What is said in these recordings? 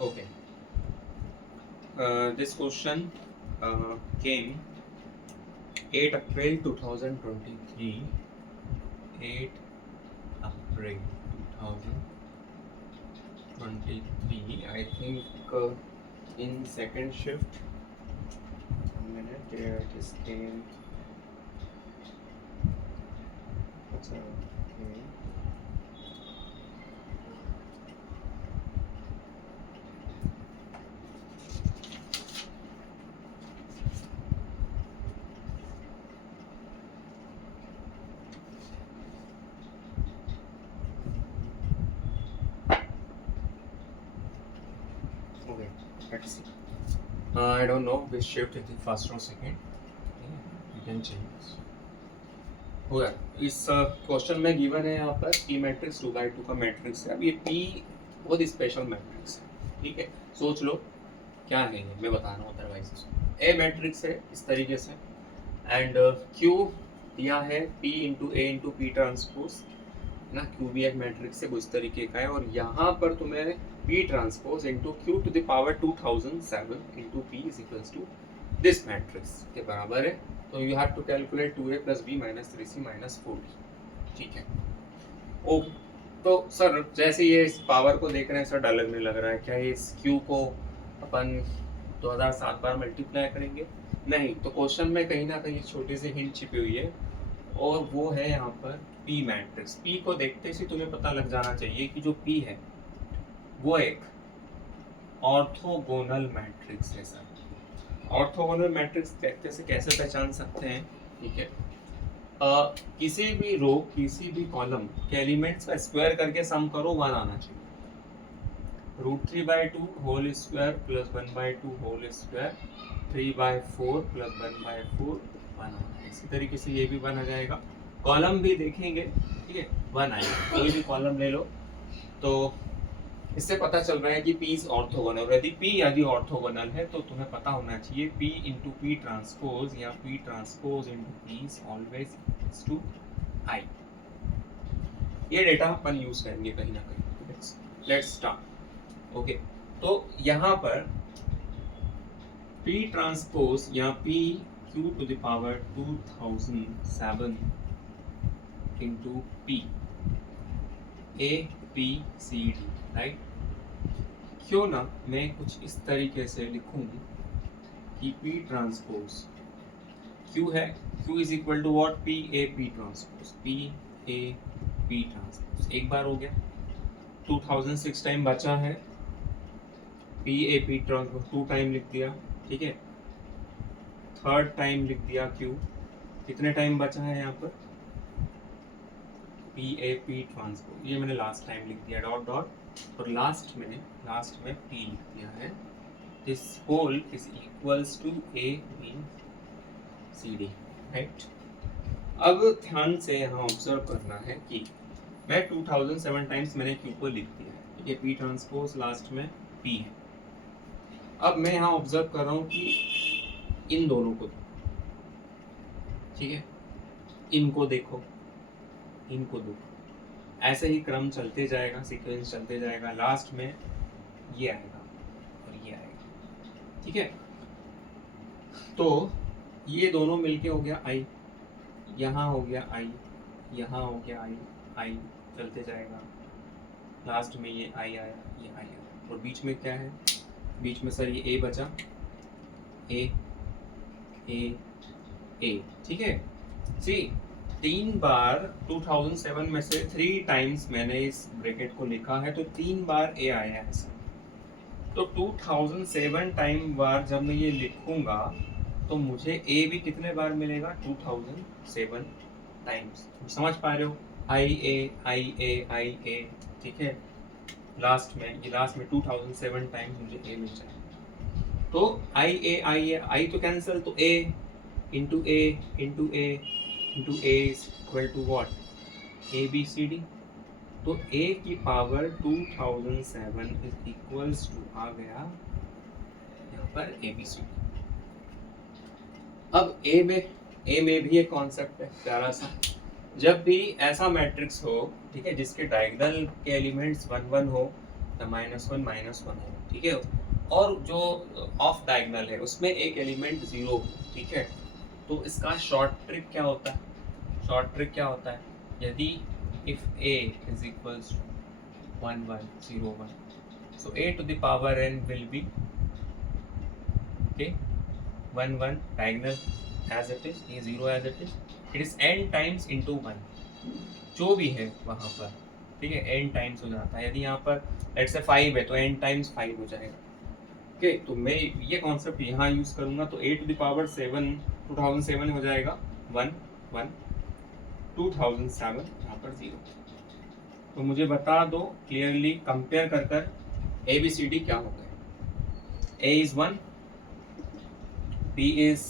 Okay. This question came 8 April 2023. 8 April 2023. I think in second shift. A minute. There it is came. Okay. Okay. Let's see. I don't know which shift it is, first or second. You can change this. हो गया. इस question में given है यहाँ पर P matrix 2x2 का matrix है. अब ये P बहुत स्पेशल मैट्रिक्स है. ठीक है, सोच लो क्या है ये, मैं बता रहा हूँ. अदरवाइज ए मैट्रिक्स है इस तरीके से एंड Q दिया है P इंटू ए इंटू पी ट्रांसपोज ना. Q भी एक मैट्रिक्स है वो इस तरीके का है और यहाँ पर तुम्हें P transpose into Q to the power 2007 into P is equals to this matrix के बराबर है. तो you have to calculate 2a plus B minus 3c minus 4d. ठीक है, ओके. तो सर जैसे ये इस पावर को देख रहे हैं सर, डर लगने लग रहा है. क्या इस Q को अपन 2007 बार मल्टीप्लाई करेंगे? नहीं. तो क्वेश्चन में कहीं ना कहीं छोटी सी हिंट छिपी हुई है और वो है यहाँ पर P मैट्रिक्स. P को देखते ही तुम्हें पता लग जाना चाहिए कि जो P है वो एक ऑर्थोगोनल मैट्रिक्स है सर. ऑर्थोगोनल मैट्रिक्स देखते से कैसे पहचान सकते हैं? ठीक है, किसी भी रो किसी भी कॉलम के एलिमेंट्स का स्क्वायर करके सम करो, 1 आना चाहिए. √3/2 whole square plus 1/2 whole square 3/4 plus 1/4 1 आना है. इसी तरीके से ये भी 1 आ जाएगा. कॉलम भी देखेंगे, ठीक है, 1 आएगा. कोई भी कॉलम ले लो तो इससे पता चल रहा है कि P इज ऑर्थोगोनल. यदि P यदि ऑर्थोगोनल है तो तुम्हें पता होना चाहिए P इंटू पी ट्रांसपोज या P transpose into P is always equals to I. ये डेटा अपन यूज करेंगे कहीं ना कहीं. Let's start. ओके, तो यहाँ पर P ट्रांसपोज या P Q to the power 2007 into P A P C D, right. क्यों ना मैं कुछ इस तरीके से लिखूं कि P ट्रांसपोज Q है, Q is equal to what? P A P transpose. P A P transpose एक बार हो गया. 2006 टाइम बचा है. P A P transpose 2 time लिख दिया. ठीक है, थर्ड टाइम लिख दिया Q. कितने टाइम बचा है यहाँ पर? P A P ट्रांसपोज, ये मैंने लास्ट टाइम लिख दिया डॉट डॉट और लास्ट में P लिख दिया है. This whole is equals to A B C D, right. अब ध्यान से यहाँ ऑब्जर्व करना है कि मैं 2007 टाइम्स मैंने Q को लिख दिया है. ठीक है, P ट्रांसपोज लास्ट में P है. अब मैं यहाँ ऑब्जर्व कर रहा हूँ कि इन दोनों को देखो. ठीक है, इनको देखो, इनको देखो. ऐसे ही क्रम चलते जाएगा, सीक्वेंस चलते जाएगा. लास्ट में ये आएगा और ये आएगा. ठीक है, तो ये दोनों मिलके हो गया I. यहाँ हो गया I, यहाँ हो गया I चलते जाएगा. लास्ट में ये I आया, ये I आया और बीच में क्या है? बीच में सर ये A बचा. A A A. ठीक है, सी 3 बार 2007 में से 3 टाइम्स मैंने इस ब्रैकेट को लिखा है तो 3 बार A आया है सर. तो 2007 टाइम बार जब मैं ये लिखूंगा तो मुझे A भी कितने बार मिलेगा? 2007 टाइम्स. समझ पा रहे हो? I A. ठीक है, लास्ट में 2007 टाइम्स मुझे A मिल जाएगा. तो I तो कैंसिल, तो A into A into A into A is equal to what? A B C D. तो A की पावर 2007 इज इक्वल्स टू आ गया यहाँ पर ABCD. अब A में भी एक कॉन्सेप्ट है प्यारा सा. जब भी ऐसा मैट्रिक्स हो, ठीक है, जिसके डायगोनल के एलिमेंट्स 1 1 हो द -1 है, ठीक है। और जो ऑफ डायगोनल है उसमें एक एलिमेंट 0, ठीक है। तो इसका शॉर्ट ट्रिक क्या होता है? शॉर्ट ट्रिक क्या होता है? यदि if a is equals to 1 1 0 1, so a to the power n will be, okay, 1 1 diagonal as it is, a 0 as it is n times into 1, जो भी है वहाँ पर, ठीक है, n टाइम्स हो जाता है। यदि यहाँ पर लेट्स से 5 है तो n टाइम्स 5 हो जाएगा, ओके। तो मैं ये कॉन्सेप्ट यहाँ यूज़ करूँगा, तो a to the power 7 2007 हो जाएगा 1 1, 2007 यहाँ पर 0। तो मुझे बता दो क्लियरली, कंपेयर कर कर ABCD क्या हो गया। A is 1, B is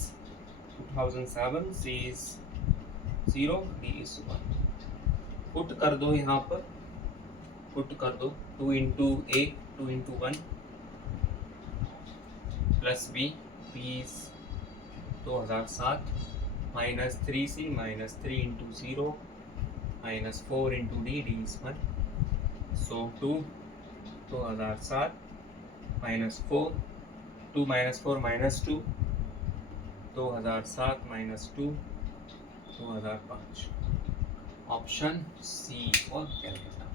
2007, C is 0, D is 1। Put कर दो यहाँ पर, पुट कर दो 2 into A 2 into 1 plus B, B is 2007 minus 3C minus 3 into 0 minus 4 into D, D is 1, so 2 2007 minus 4, 2 minus 4 minus 2, 2007 minus 2 2005, option C और कैलकाटा।